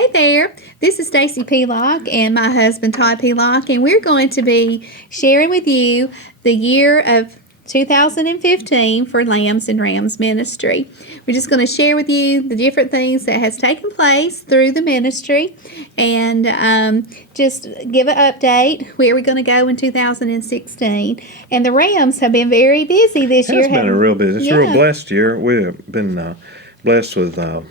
Hey there, this is Stacy Pelock and my husband Todd Pelock, and we're going to be sharing with you the year of 2015 for Lambs and Rams Ministry. We're just going to share with you the different things that has taken place through the ministry and just give an update where we're going to go in 2016. And the Rams have been very busy this year. It's been a real busy. It's a real blessed year. We've been blessed with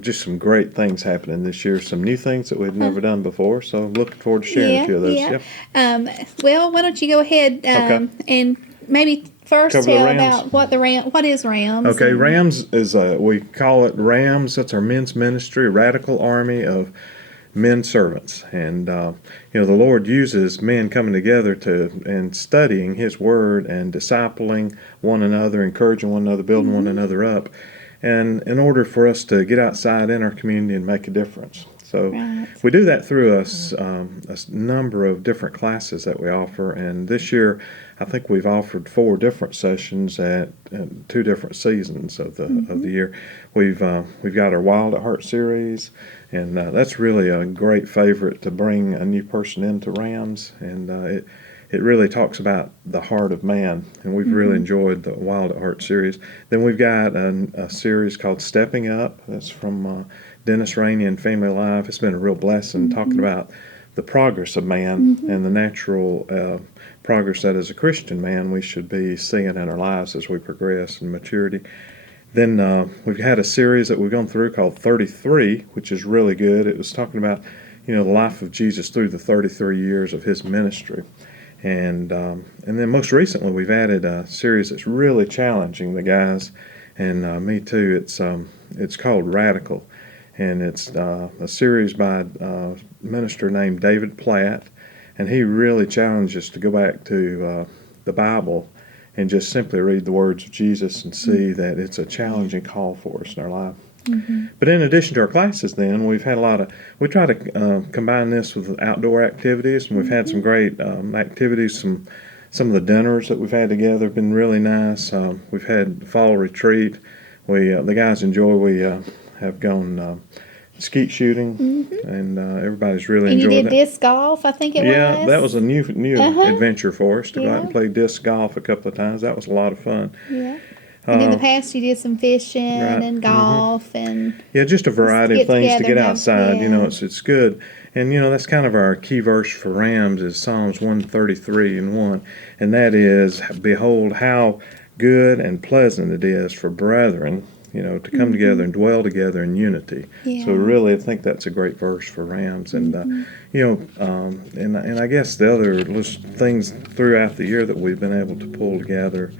just some great things happening this year. Some new things that we've never done before. So looking forward to sharing a few of those. Yeah. Well, why don't you go ahead and maybe first tell about what is Rams? Okay, Rams is we call it Rams. That's our men's ministry, a radical army of men servants, and the Lord uses men coming together and studying His Word and discipling one another, encouraging one another, building one another up. And in order for us to get outside in our community and make a difference. So we do that through a number of different classes that we offer. And this year, I think we've offered 4 different sessions at 2 different seasons of the year. We've got our Wild at Heart series, and that's really a great favorite to bring a new person into Rams. And it really talks about the heart of man, and we've really enjoyed the Wild at Heart series. Then we've got a series called Stepping Up. That's from Dennis Rainey and Family Life. It's been a real blessing talking about the progress of man and the natural progress that as a Christian man we should be seeing in our lives as we progress in maturity. Then we've had a series that we've gone through called 33, which is really good. It was talking about the life of Jesus through the 33 years of His ministry. And then most recently we've added a series that's really challenging the guys, and me too. It's called Radical, and it's a series by a minister named David Platt, and he really challenges us to go back to the Bible and just simply read the words of Jesus and see that it's a challenging call for us in our life. But in addition to our classes, then we've had we try to combine this with outdoor activities, and we've had some great activities. Some of the dinners that we've had together have been really nice. We've had fall retreat. The guys enjoy. We have gone skeet shooting, and everybody's really enjoyed it. And you did disc golf, I think it was. Yeah, that was a new adventure for us to go out and play disc golf a couple of times. That was a lot of fun. Yeah. And in the past, you did some fishing and golf and just a variety of things to get outside. It's good, and that's kind of our key verse for Rams is Psalms 133:1, and that is, "Behold, how good and pleasant it is for brethren, to come together and dwell together in unity." So really, I think that's a great verse for Rams, and and I guess the other things throughout the year that we've been able to pull together.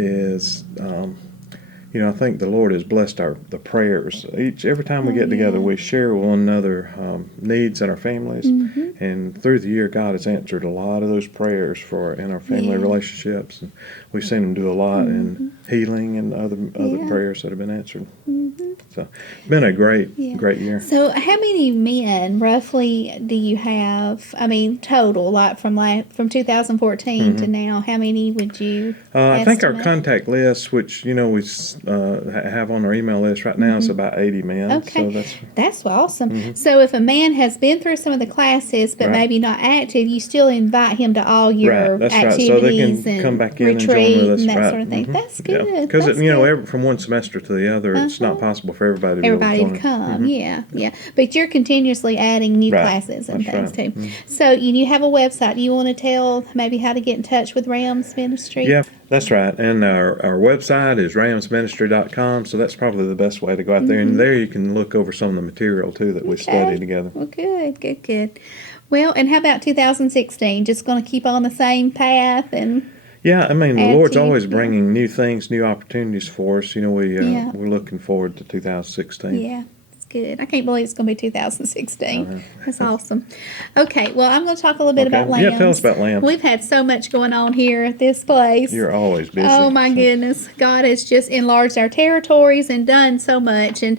Is I think the Lord has blessed the prayers. Every time we get together, we share with one another needs in our families, and through the year, God has answered a lot of those prayers in our family relationships, and we've seen Him do a lot in healing and other prayers that have been answered. So it's been a great year. So how many men roughly do you have? I mean, total, like from 2014 to now, how many would you I think our contact list, which we have on our email list right now, is about 80 men. Okay, so that's awesome. So if a man has been through some of the classes but maybe not active, you still invite him to all your activities so they can come back in and join with us. And that sort of thing. That's good. Because from one semester to the other, it's not possible for everybody to come. Yeah. But you're continuously adding new classes and things too. So you have a website. Do you want to tell maybe how to get in touch with Rams Ministry? Yeah, that's right. And our website is ramsministry.com, so that's probably the best way to go out there. And there you can look over some of the material too that we study together. Well, good. Well, and how about 2016? Just going to keep on the same path and... Yeah, I mean, the Lord's always bringing new things, new opportunities for us. We're looking forward to 2016. Yeah, it's good. I can't believe it's going to be 2016. That's awesome. Okay, well, I'm going to talk a little bit about Lambs. Yeah, tell us about Lambs. We've had so much going on here at this place. You're always busy. Oh, my goodness. God has just enlarged our territories and done so much. And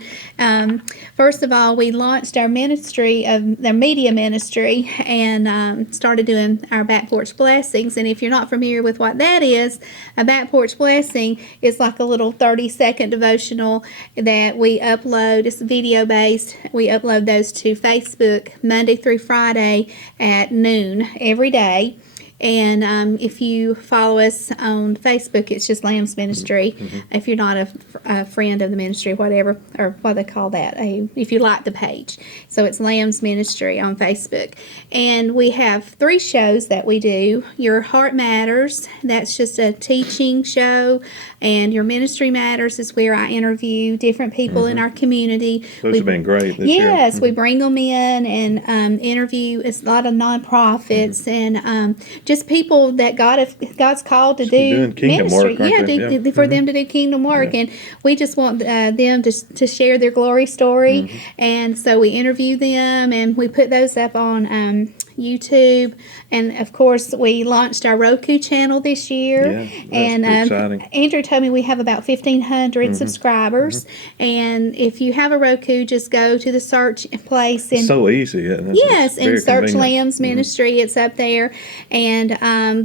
first of all, we launched our media ministry and started doing our back porch blessings. And if you're not familiar with what that is, a back porch blessing is like a little 30-second devotional that we upload. It's a video video based. We upload those to Facebook Monday through Friday at noon every day. And if you follow us on Facebook, it's just L.A.M.B.S Ministry. If you're not a friend of the ministry, whatever, or what they call that, if you like the page. So it's L.A.M.B.S Ministry on Facebook. And we have 3 shows that we do. Your Heart Matters, that's just a teaching show. And Your Ministry Matters is where I interview different people in our community. Those have been great this year. Yes, we bring them in and interview. It's a lot of nonprofits and just people that God's called to do doing kingdom ministry. work, aren't they? For them to do kingdom work, and we just want them to share their glory story. And so we interview them, and we put those up on YouTube. And of course, we launched our Roku channel this year. Yeah, that's and exciting. Andrew told me we have about 1,500 subscribers. And if you have a Roku, just go to the search place and It's so easy. Isn't it? yes, It's very and search convenient. L.A.M.B.S Ministry. It's up there. And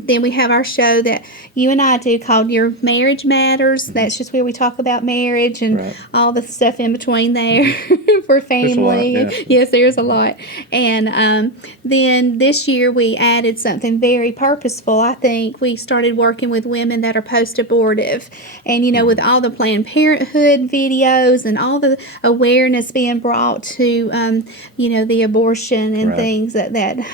then we have our show that you and I do called Your Marriage Matters. That's just where we talk about marriage and Right. all the stuff in between there for family. There's a lot, yeah. Yes, there's a lot. And then this year we added something very purposeful. I think we started working with women that are post-abortive. And, with all the Planned Parenthood videos and all the awareness being brought to, the abortion and Right. things that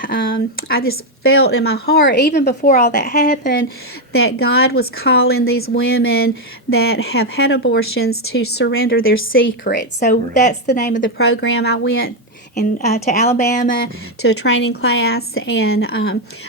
I just felt in my heart, even before all that happened, that God was calling these women that have had abortions to surrender their secret. So that's the name of the program. I went to Alabama to a training class, and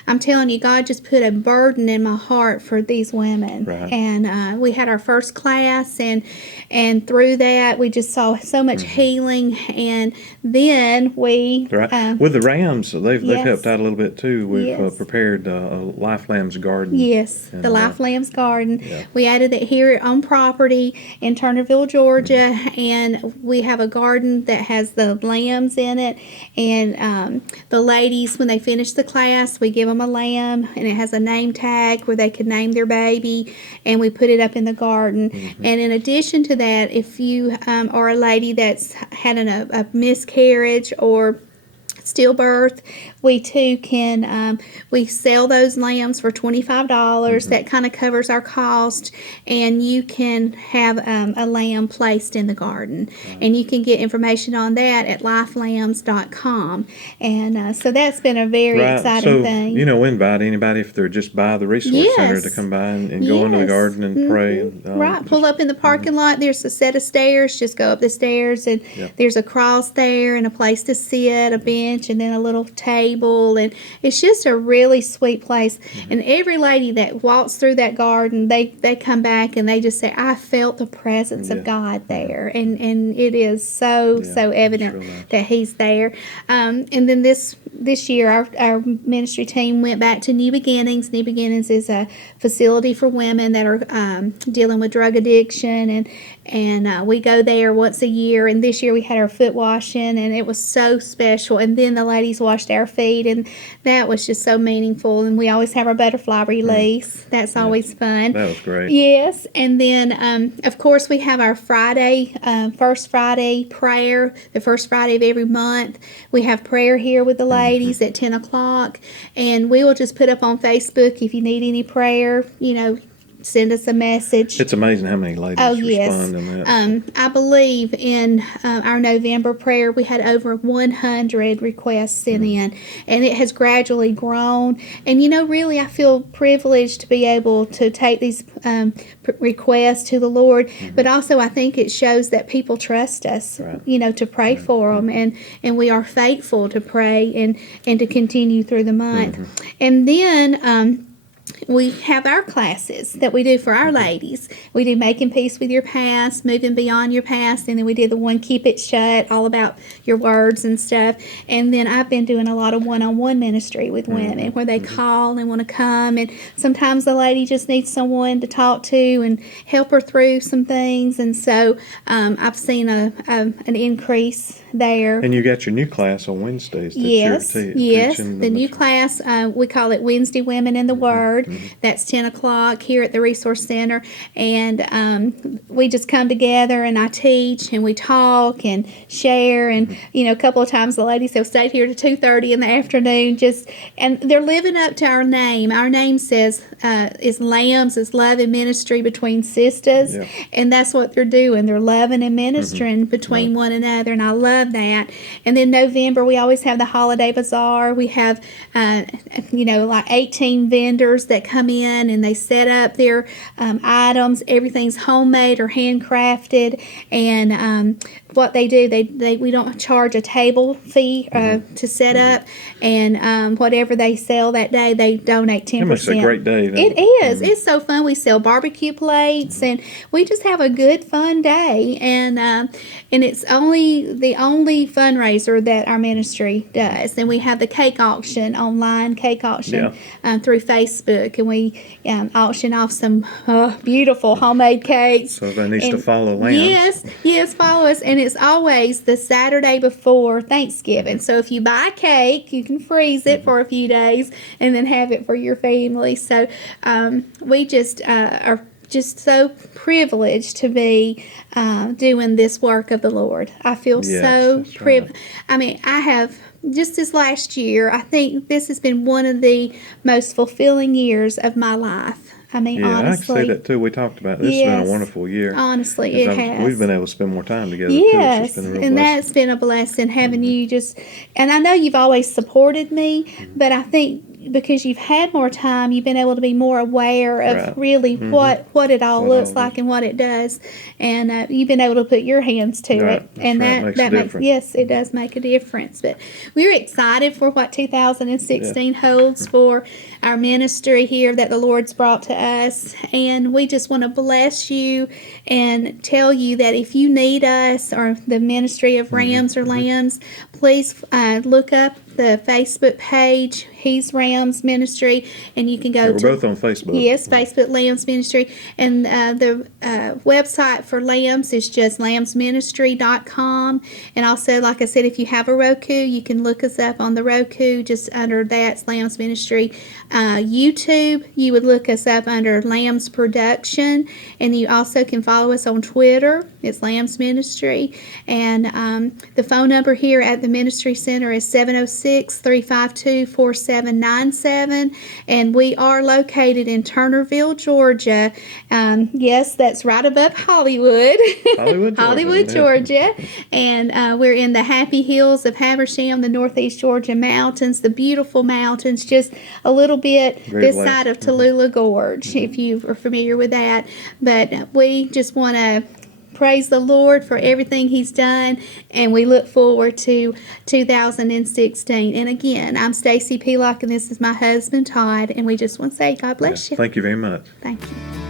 I'm telling you, God just put a burden in my heart for these women. Right. And we had our first class, and through that we just saw so much healing. And then we Right. With the Rams, they've yes. helped out a little bit too. We've Yes. prepared a Life Lamb's garden. Yes, And, the Life Lambs Garden. yeah. We added it here on property in Turnerville, Georgia, and we have a garden that has the lambs in it. And the ladies, when they finish the class, we give them a lamb, and it has a name tag where they can name their baby, and we put it up in the garden. And in addition to that, if you are a lady that's had a miscarriage or stillbirth, we too can we sell those lambs for $25. That kind of covers our cost, and you can have a lamb placed in the garden. And you can get information on that at lifelambs.com. And so that's been a very exciting thing. We invite anybody if they're just by the resource center to come by and go into the garden and pray. And, Right, pull up in the parking lot. There's a set of stairs. Just go up the stairs, and there's a cross there and a place to sit, a bench, and then a little table. And it's just a really sweet place. And every lady that walks through that garden, they come back and they just say, I felt the presence of God there. And it is so evident really nice. that He's there. And then this year, our ministry team went back to New Beginnings. New Beginnings is a facility for women that are dealing with drug addiction, and we go there once a year. And this year we had our foot washing, and it was so special. And then the ladies washed our feet, and that was just so meaningful. And we always have our butterfly release. That's always fun. That was great. Yes, and then of course we have our Friday, First Friday prayer, the first Friday of every month. We have prayer here with the ladies at 10 o'clock, and we will just put up on Facebook if you need any prayer, send us a message. It's amazing how many ladies respond on that. I believe in our November prayer, we had over 100 requests sent in, and it has gradually grown. And, really, I feel privileged to be able to take these requests to the Lord, but also I think it shows that people trust us, to pray for them, and we are faithful to pray and to continue through the month. And then we have our classes that we do for our ladies. We do Making Peace with Your Past, Moving Beyond Your Past, and then we do the one Keep It Shut, all about your words and stuff. And then I've been doing a lot of one-on-one ministry with women where they call and want to come, and sometimes the lady just needs someone to talk to and help her through some things. And so I've seen an increase there. And you got your new class on Wednesdays. Yes. Teaching The new class, we call it Wednesday Women in the Word. That's 10 o'clock here at the Resource Center. And we just come together and I teach and we talk and share. And, a couple of times the ladies have stayed here to 2:30 in the afternoon. And they're living up to our name. Our name says, is L.A.M.B.S, is love and ministry between sisters. Yeah. And that's what they're doing. They're loving and ministering between one another. And I love that. And then November, we always have the holiday bazaar. We have, like 18 vendors that come in and they set up their items. Everything's homemade or handcrafted. And what they do, we don't charge a table fee to set up. And whatever they sell that day, they donate 10%. It must be a great day. It is. It's so fun. We sell barbecue plates, and we just have a good, fun day. And it's the only fundraiser that our ministry does. And we have the cake auction, online cake auction through Facebook, and we auction off some beautiful homemade cakes. So everybody needs to follow L.A.M.B.S. Yes, follow us. And it's always the Saturday before Thanksgiving. So if you buy a cake, you can freeze it for a few days and then have it for your family. So we just are just so privileged to be doing this work of the Lord. I feel so privileged. I mean, I have, just this last year, I think this has been one of the most fulfilling years of my life. I mean, honestly. I can say that too. We talked about this. It's been a wonderful year. Honestly, it has. We've been able to spend more time together yes, too. It's been a real and blessing. that's been a blessing having you and I know you've always supported me, but I think because you've had more time, you've been able to be more aware of really what it all looks like and what it does, and you've been able to put your hands to it, and that makes a difference. Yes, it does make a difference. But we're excited for what 2016 holds for our ministry here that the Lord's brought to us, and we just want to bless you and tell you that if you need us or the ministry of Rams or Lambs, please look up the Facebook page. He's L.A.M.B.S Ministry, and you can go we're to both on Facebook. Yes, Facebook L.A.M.B.S Ministry, and the website for L.A.M.B.S is just lambsministry.com. And also, like I said, if you have a Roku, you can look us up on the Roku. Just under that's L.A.M.B.S Ministry. YouTube, you would look us up under L.A.M.B.S Production, and you also can follow us on Twitter. It's L.A.M.B.S Ministry, and the phone number here at the Ministry Center is 706-352-4797, and we are located in Turnerville, Georgia. Yes, that's right above Hollywood. Hollywood, Georgia. And we're in the happy hills of Habersham, the Northeast Georgia mountains, the beautiful mountains, just a little bit this side of Tallulah Gorge, if you are familiar with that. But we just want to praise the Lord for everything He's done, and we look forward to 2016. And again, I'm Stacy Pelock, and this is my husband, Todd, and we just want to say God bless you. Thank you very much. Thank you.